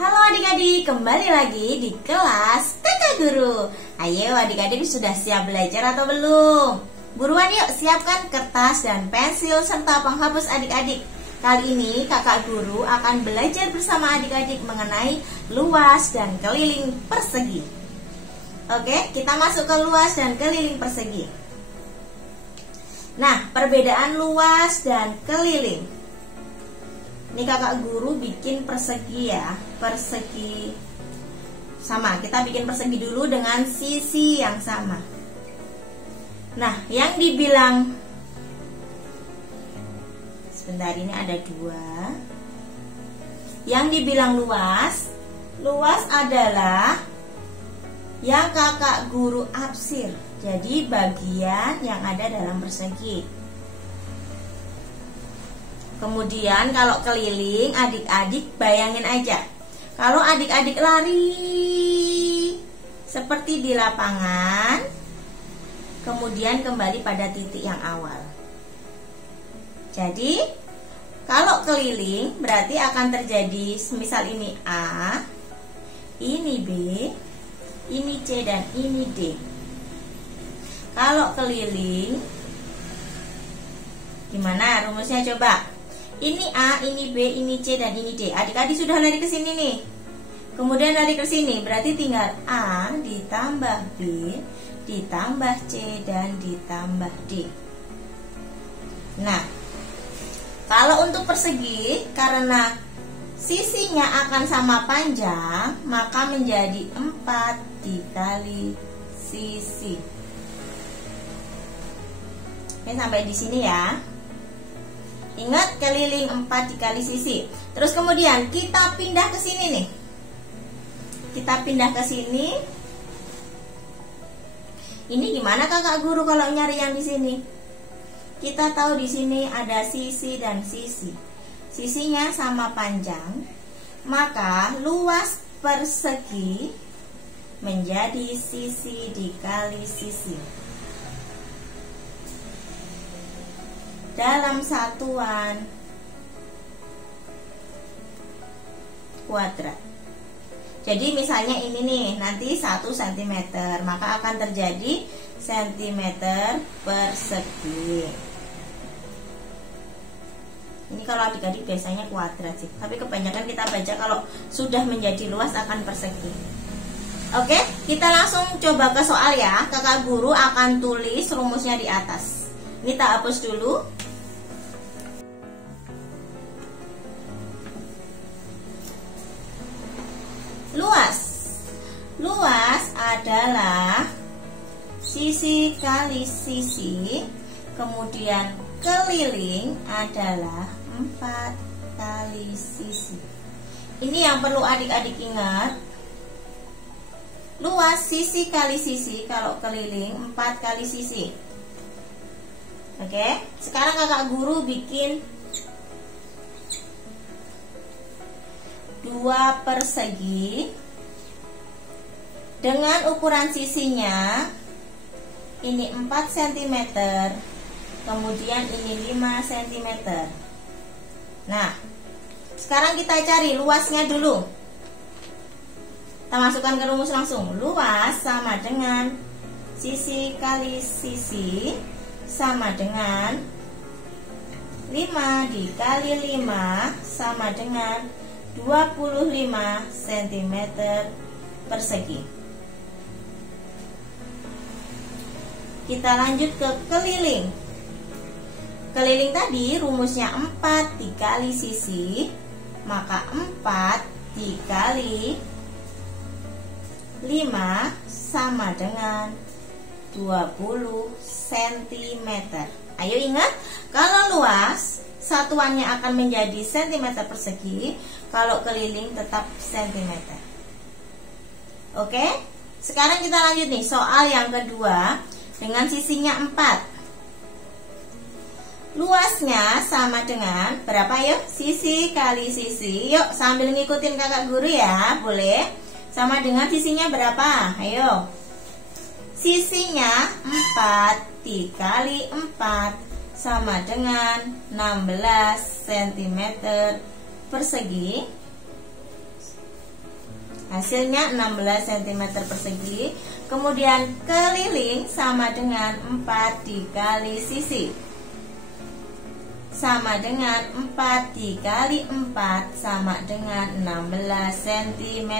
Halo adik-adik, kembali lagi di kelas Kakak Guru. Ayo adik-adik, sudah siap belajar atau belum? Buruan yuk, siapkan kertas dan pensil serta penghapus adik-adik. Kali ini Kakak Guru akan belajar bersama adik-adik mengenai luas dan keliling persegi. Oke, kita masuk ke luas dan keliling persegi. Nah, perbedaan luas dan keliling. Ini Kakak Guru bikin persegi ya, persegi sama. Kita bikin persegi dulu dengan sisi yang sama. Nah, yang dibilang, sebentar, ini ada dua. Yang dibilang luas, luas adalah yang Kakak Guru apsir. Jadi bagian yang ada dalam persegi. Kemudian kalau keliling, adik-adik bayangin aja. Kalau adik-adik lari seperti di lapangan, kemudian kembali pada titik yang awal. Jadi kalau keliling berarti akan terjadi, misal ini A, ini B, ini C, dan ini D. Kalau keliling, gimana rumusnya coba? Ini A, ini B, ini C, dan ini D. Adik-adik sudah lari ke sini nih. Kemudian lari ke sini, berarti tinggal A ditambah B, ditambah C, dan ditambah D. Nah, kalau untuk persegi, karena sisinya akan sama panjang, maka menjadi 4 dikali sisi. Oke, sampai di sini ya. Ingat, keliling 4 dikali sisi. Terus kemudian kita pindah ke sini nih. Kita pindah ke sini. Ini gimana Kakak Guru kalau nyari yang di sini? Kita tahu di sini ada sisi dan sisi. Sisinya sama panjang, maka luas persegi menjadi sisi dikali sisi. Dalam satuan kuadrat. Jadi misalnya ini nih, nanti 1 cm, maka akan terjadi cm persegi. Ini kalau adik-adik biasanya kuadrat sih, tapi kebanyakan kita baca kalau sudah menjadi luas akan persegi. Oke, kita langsung coba ke soal ya. Kakak Guru akan tulis rumusnya di atas. Ini tak hapus dulu. Luas adalah sisi kali sisi, kemudian keliling adalah 4 kali sisi. Ini yang perlu adik-adik ingat. Luas sisi kali sisi, kalau keliling 4 kali sisi. Oke, sekarang Kakak Guru bikin 2 persegi dengan ukuran sisinya ini 4 cm, kemudian ini 5 cm. Nah, sekarang kita cari luasnya dulu. Kita masukkan ke rumus langsung. Luas sama dengan sisi kali sisi sama dengan 5 dikali 5 sama dengan 25 cm persegi. Kita lanjut ke keliling. Keliling tadi rumusnya 4 dikali sisi, maka 4 dikali 5 sama dengan 20 cm. Ayo ingat, kalau luas satuannya akan menjadi cm persegi, kalau keliling tetap cm. Oke, sekarang kita lanjut nih soal yang kedua dengan sisinya 4. Luasnya sama dengan berapa yuk? Sisi kali sisi. Yuk sambil ngikutin Kakak Guru ya, boleh. Sama dengan sisinya berapa? Ayo. Sisinya 4 dikali 4 sama dengan 16 cm persegi. Hasilnya 16 cm persegi. Kemudian keliling sama dengan 4 dikali sisi. Sama dengan 4 dikali 4 sama dengan 16 cm.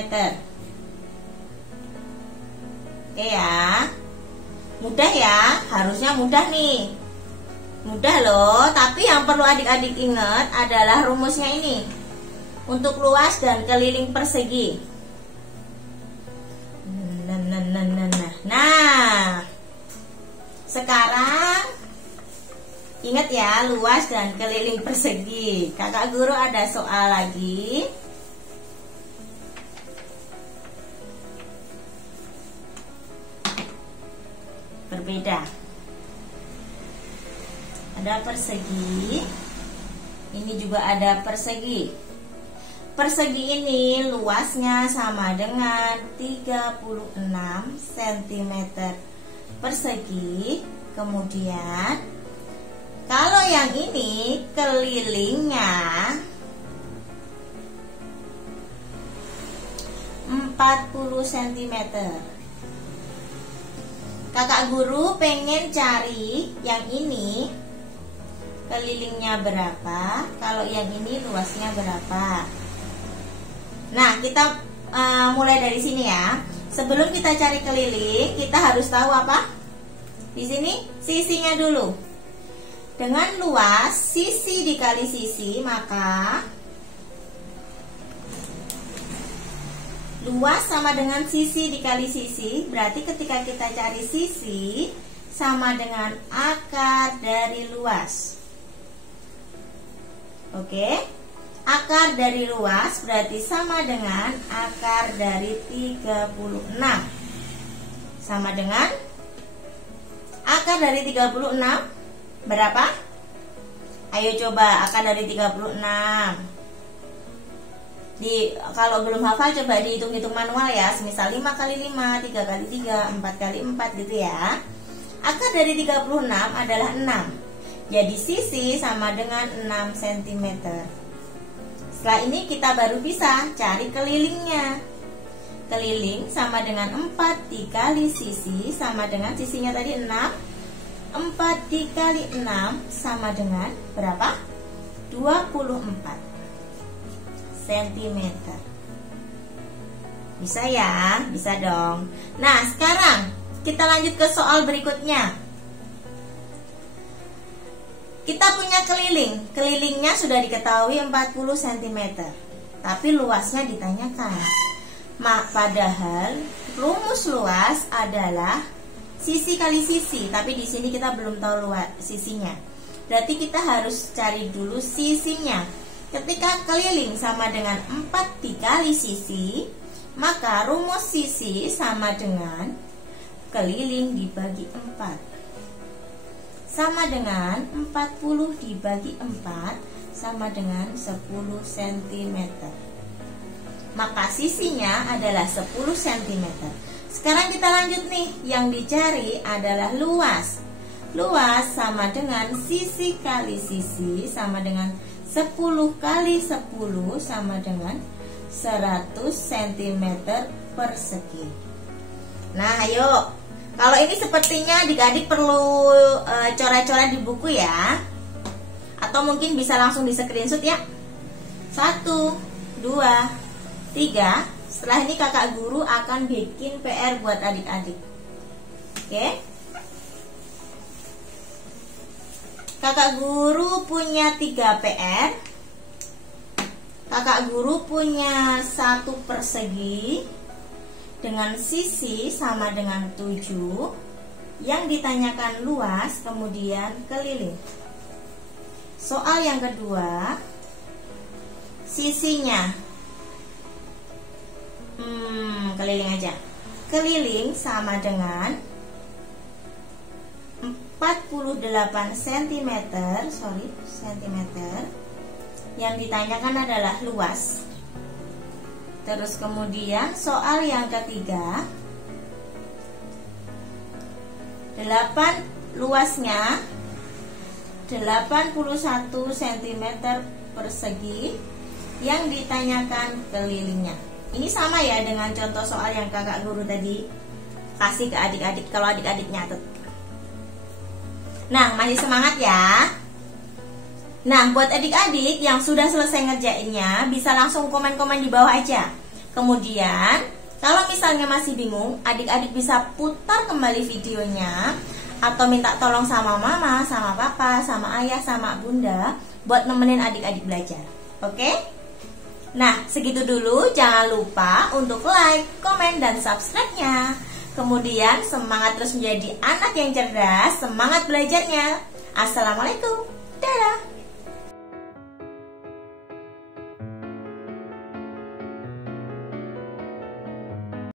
Oke ya. Mudah ya, harusnya mudah nih. Mudah loh, tapi yang perlu adik-adik ingat adalah rumusnya ini. Untuk luas dan keliling persegi. Nah, sekarang ingat ya, luas dan keliling persegi. Kakak guru ada soal lagi. Berbeda. Ada persegi. Ini juga ada persegi. Persegi ini luasnya sama dengan 36 cm persegi. Kemudian kalau yang ini kelilingnya 40 cm. Kakak guru pengen cari yang ini kelilingnya berapa, kalau yang ini luasnya berapa. Nah, kita mulai dari sini ya. Sebelum kita cari keliling, kita harus tahu apa? Di sini sisinya dulu. Dengan luas sisi dikali sisi, maka luas sama dengan sisi dikali sisi. Berarti ketika kita cari sisi sama dengan akar dari luas. Oke, akar dari luas berarti sama dengan akar dari 36. Sama dengan akar dari 36 berapa? Ayo coba akar dari 36. Kalau belum hafal coba dihitung-hitung manual ya. Semisal 5 kali 5, 3 kali 3, 4 kali 4 gitu ya. Akar dari 36 adalah 6. Jadi sisi sama dengan 6 cm. Setelah ini kita baru bisa cari kelilingnya. Keliling sama dengan 4 dikali sisi sama dengan sisinya tadi 6. 4 dikali 6 sama dengan berapa? 24 cm. Bisa ya? Bisa dong. Nah, sekarang kita lanjut ke soal berikutnya. Kita punya keliling. Kelilingnya sudah diketahui 40 cm. Tapi luasnya ditanyakan. Padahal rumus luas adalah sisi kali sisi, tapi di sini kita belum tahu luas sisinya. Berarti kita harus cari dulu sisinya. Ketika keliling sama dengan 4 dikali sisi, maka rumus sisi sama dengan keliling dibagi 4. Sama dengan 40 dibagi 4 sama dengan 10 cm. Maka sisinya adalah 10 cm. Sekarang kita lanjut nih. Yang dicari adalah luas. Luas sama dengan sisi kali sisi sama dengan 10 kali 10 sama dengan 100 cm persegi. Nah, ayo. Kalau ini sepertinya adik-adik perlu coret-coret di buku ya. Atau mungkin bisa langsung di screenshot ya. 1, 2, 3. Setelah ini kakak guru akan bikin PR buat adik-adik. Oke. Kakak guru punya 3 PR. Kakak guru punya 1 persegi dengan sisi sama dengan 7. Yang ditanyakan luas, kemudian keliling. Soal yang kedua, sisinya keliling aja. Keliling sama dengan 48 cm. Yang ditanyakan adalah luas. Terus kemudian soal yang ketiga, 8 luasnya 81 cm persegi. Yang ditanyakan kelilingnya. Ini sama ya dengan contoh soal yang kakak guru tadi kasih ke adik-adik, kalau adik-adik nyatet. Nah, masih semangat ya. Nah, buat adik-adik yang sudah selesai ngerjainnya, bisa langsung komen-komen di bawah aja. Kemudian, kalau misalnya masih bingung, adik-adik bisa putar kembali videonya, atau minta tolong sama mama, sama papa, sama ayah, sama bunda, buat nemenin adik-adik belajar. Oke? Nah, segitu dulu. Jangan lupa untuk like, komen, dan subscribe-nya. Kemudian semangat terus menjadi anak yang cerdas, semangat belajarnya. Assalamualaikum. Dadah.